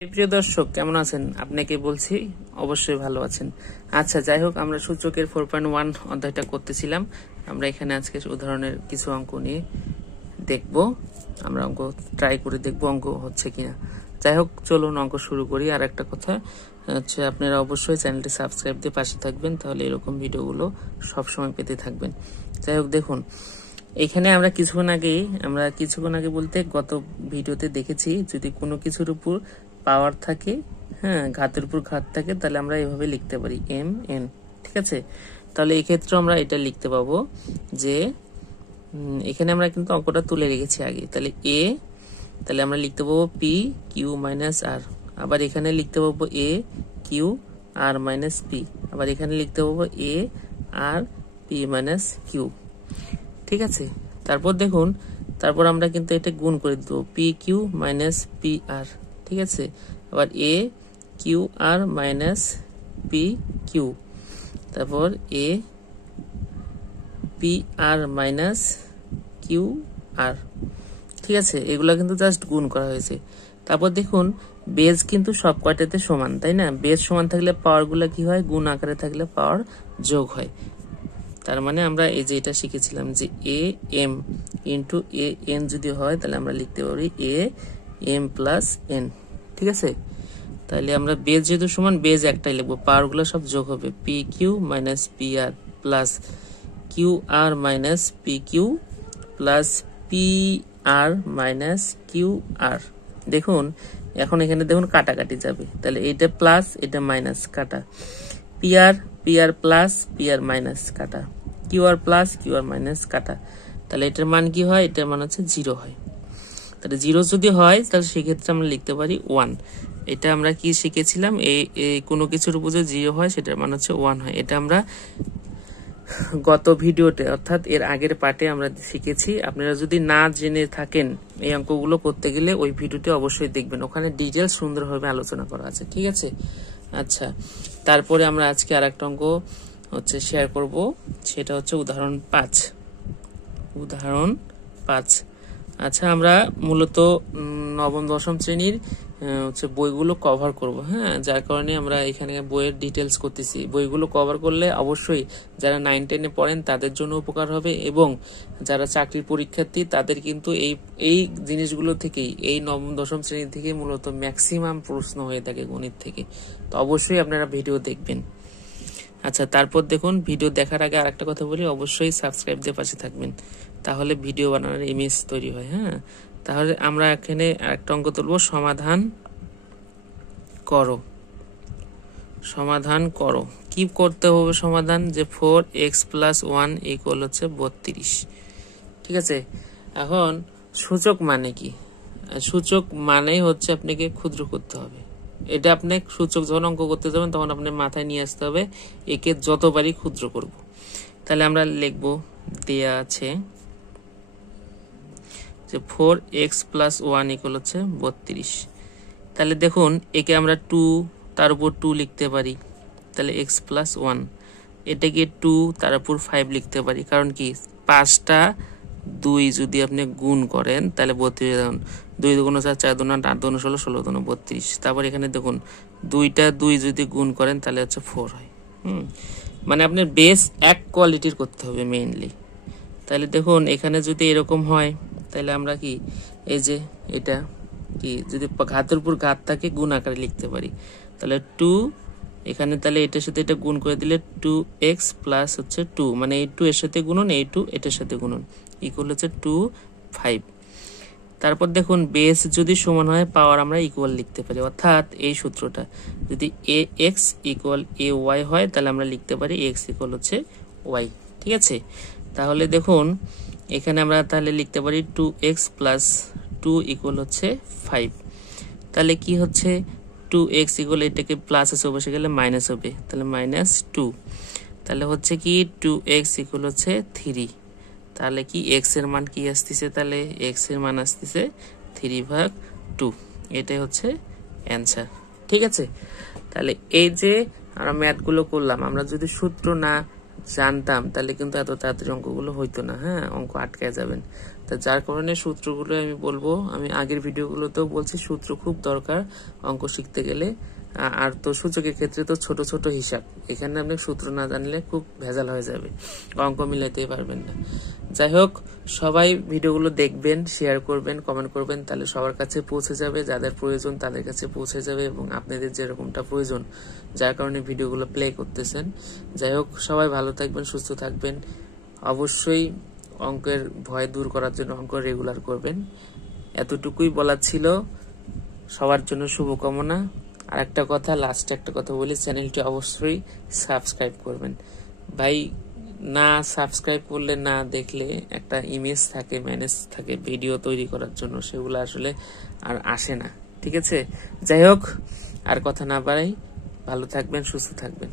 প্রিয় দর্শক, কেমন আছেন? আপনাকে বলছি অবশ্যই ভালো আছেন। আচ্ছা, যাই হোক, আমরা সূচকের 4.1 অধ্যায়টা করতেছিলাম। আমরা এখানে আজকে উদাহরণের কিছু অঙ্ক নিয়ে দেখব। আমরা অঙ্ক ট্রাই করে দেখব অঙ্ক হচ্ছে কিনা। যাই হোক, চলুন অঙ্ক শুরু করি। আর একটা কথা হচ্ছে, আপনারা অবশ্যই চ্যানেলটি সাবস্ক্রাইব দিয়ে পাশে থাকবেন, তাহলে এরকম ভিডিওগুলো সবসময় পেতে থাকবেন। যাই হোক, দেখুন এখানে আমরা কিছুক্ষণ আগে বলতে গত ভিডিওতে দেখেছি, যদি কোনো কিছুর উপর পাওয়ার থাকে, হ্যাঁ, ঘাতের উপর ঘাত থাকে, তাহলে আমরা এভাবে লিখতে পারি এম এন। ঠিক আছে, তাহলে এই ক্ষেত্রে আমরা এটা লিখতে পাবো যে এখানে আমরা কিন্তু অঙ্কটা তুলে রেখেছি আগে। তাহলে আমরা লিখতে পাবো পি কিউ মাইনাস আর। আবার এখানে লিখতে পাবো এ কিউ আর মাইনাস পি। আবার এখানে লিখতে পাবো এ আর পি মাইনাস কিউ। ঠিক আছে, তারপর দেখুন, তারপর আমরা কিন্তু এটা গুণ করে দেবো, P Q minus P R. ঠিক আছে, আবার এ Q R minus P Q, তারপর এ P R minus Q R. ঠিক আছে, এগুলো কিন্তু জাস্ট গুণ করা হয়েছে। তারপর দেখুন, বেজ কিন্তু সব কয়টাতে সমান, তাই না? বেজ সমান থাকলে পাওয়ার গুলা কি হয়? গুণ আকারে থাকলে পাওয়ার যোগ হয়। তার মানে আমরা এই যে এটা শিখেছিলাম যে A M into A N যদি হয়, তাহলে আমরা লিখতে পারি এ এম প্লাস এন। ঠিক আছে, তাহলে আমরা বেজ যেহেতু সমান, বেজ একটাই লিখবো, পাওয়ার গুলো সব যোগ হবে, P Q minus P R plus Q R minus P Q plus P R minus Q R. দেখুন এখন এখানে দেখুন কাটাকাটি যাবে, তাহলে এটা প্লাস এটা মাইনাস, কাটা, P R plus P R minus, কাটা, Q R plus Q R minus, কাটা। তাহলে এটার মান কি হয়? এটার মান হচ্ছে 0 হয়। তাহলে 0 যদি হয়, তাহলে সেক্ষেত্রে আমরা লিখতে পারি 1। এটা আমরা কি শিখেছিলাম? এই কোনো কিছুর উপর যদি 0 হয়, সেটার মান হচ্ছে 1 হয়। এটা আমরা গত ভিডিওতে, অর্থাৎ এর আগের পার্টে আমরা শিখেছি। আপনারা যদি না জেনে থাকেন এই অঙ্কগুলো করতে গেলে, ওই ভিডিওতে অবশ্যই দেখবেন, ওখানে ডিটেলস সুন্দরভাবে আলোচনা করা আছে। ঠিক আছে, আচ্ছা, তারপরে আমরা আজকে আর একটা অঙ্ক হচ্ছে শেয়ার করব, সেটা হচ্ছে উদাহরণ 5। আচ্ছা, আমরা মূলত নবম দশম শ্রেণীর হচ্ছে বইগুলো কভার করব, হ্যাঁ, যার কারণে আমরা এখানে বইয়ের ডিটেলস করতেছি। বইগুলো কভার করলে অবশ্যই যারা 9-10-এ পড়েন তাদের জন্য উপকার হবে, এবং যারা চাকরির পরীক্ষার্থী তাদের কিন্তু এই জিনিসগুলো থেকেই, এই নবম দশম শ্রেণী থেকে মূলত ম্যাক্সিমাম প্রশ্ন হয়ে থাকে গণিত থেকে। তো অবশ্যই আপনারা ভিডিও দেখবেন। আচ্ছা, তারপর দেখুন, ভিডিও দেখার আগে আরেকটা কথা বলি, অবশ্যই সাবস্ক্রাইব দিয়ে পাশে থাকবেন, তাহলে ভিডিও বানানোর ইমেজ তৈরি হয়। হ্যাঁ, তাহলে আমরা এখানে একটা অঙ্ক তুলবো, সমাধান করো। কি করতে হবে সমাধান? যে 4x + 1 = হচ্ছে 32। ঠিক আছে, এখন সূচক মানে কি? সূচক মানেই হচ্ছে আপনাকে ক্ষুদ্র করতে হবে। এটা আপনি সূচক যখন অঙ্ক করতে যাবেন, তখন আপনার মাথায় নিয়ে আসতে হবে একে যতবারই ক্ষুদ্র করব। তাহলে আমরা লিখবো, দেয়া আছে যে 4x + 1 = হচ্ছে 32। তাহলে দেখুন, একে আমরা 2, তার উপর 2 লিখতে পারি, তাহলে x + 1। এটাকে 2, তার উপর 5 লিখতে পারি, কারণ কি 5টা 2 যদি আপনি গুণ করেন, তাহলে 32। দেখুন 2 × 4 = 4, 2 × 8 = 16, 16 × 32। তারপর এখানে দেখুন 2টা 2 যদি গুণ করেন, তাহলে হচ্ছে 4 হয়। মানে আপনার বেস এক কোয়ালিটির করতে হবে মেইনলি। তাহলে দেখুন এখানে যদি এরকম হয়, তাহলে আমরা কি, এই যে এটা কি, যদি ঘাতের উপর ঘাত থাকে, গুণ আকারে লিখতে পারি। তাহলে 2 এখানে, তাহলে এটার সাথে এটা গুণ করে দিলে 2x প্লাস হচ্ছে 2, মানে এই 2 এর সাথে গুণন, এই 2 এটার সাথে গুণন, ইকুয়াল হচ্ছে 2 5। তারপর দেখুন, বেস যদি সমান হয়, পাওয়ার আমরা ইকুয়াল লিখতে পারি, অর্থাৎ এই সূত্রটা, যদি ax = ay হয়, তাহলে আমরা লিখতে পারি x = হচ্ছে y। ঠিক আছে, তাহলে দেখুন এখানে আমরা তাহলে লিখতে পারি 2x + 2 = হচ্ছে 5। তাহলে কি হচ্ছে, 2x = এটাকে প্লাস আছে, বসে গেলে মাইনাস হবে, তাহলে -2। তাহলে হচ্ছে কি 2x = হচ্ছে 3। তাহলে কি x এর মান কি আসতেছে? তাহলে x এর মান আসতেছে 3/2। এটাই হচ্ছে অ্যান্সার। ঠিক আছে, তাহলে এই যে আমরা ম্যাথগুলো করলাম, আমরা যদি সূত্র না জানতাম, তাহলে কিন্তু এত তাড়াতাড়ি অঙ্কগুলো হইতো না। হ্যাঁ, অঙ্ক আটকায় যাবেন। তা যার কারণে সূত্রগুলো আমি বলবো, আমি আগের ভিডিওগুলোতেও বলছি সূত্র খুব দরকার অঙ্ক শিখতে গেলে। আর তো সূচকের ক্ষেত্রে তো ছোট ছোট হিসাব, এখানে আপনি সূত্র না জানলে খুব ভেজাল হয়ে যাবে, অঙ্ক মিলাইতেই পারবেন না। যাই হোক, সবাই ভিডিওগুলো দেখবেন, শেয়ার করবেন, কমেন্ট করবেন, তাহলে সবার কাছে পৌঁছে যাবে, যাদের প্রয়োজন তাদের কাছে পৌঁছে যাবে, এবং আপনাদের যেরকমটা প্রয়োজন যার কারণে ভিডিওগুলো প্লে করতেছেন। যাই হোক, সবাই ভালো থাকবেন, সুস্থ থাকবেন। অবশ্যই অঙ্কের ভয় দূর করার জন্য অঙ্ক রেগুলার করবেন। এতটুকুই বলার ছিল। সবার জন্য শুভকামনা। আর একটা কথা, লাস্টে একটা কথা বলি, চ্যানেলটি অবশ্যই সাবস্ক্রাইব করবেন। ভাই, না সাবস্ক্রাইব করলে, না দেখলে একটা ইমেজ থাকে, ম্যানেজ থাকে ভিডিও তৈরি করার জন্য, সেগুলো আসলে আর আসে না। ঠিক আছে, যাই হোক, আর কথা না বাড়াই, ভালো থাকবেন, সুস্থ থাকবেন।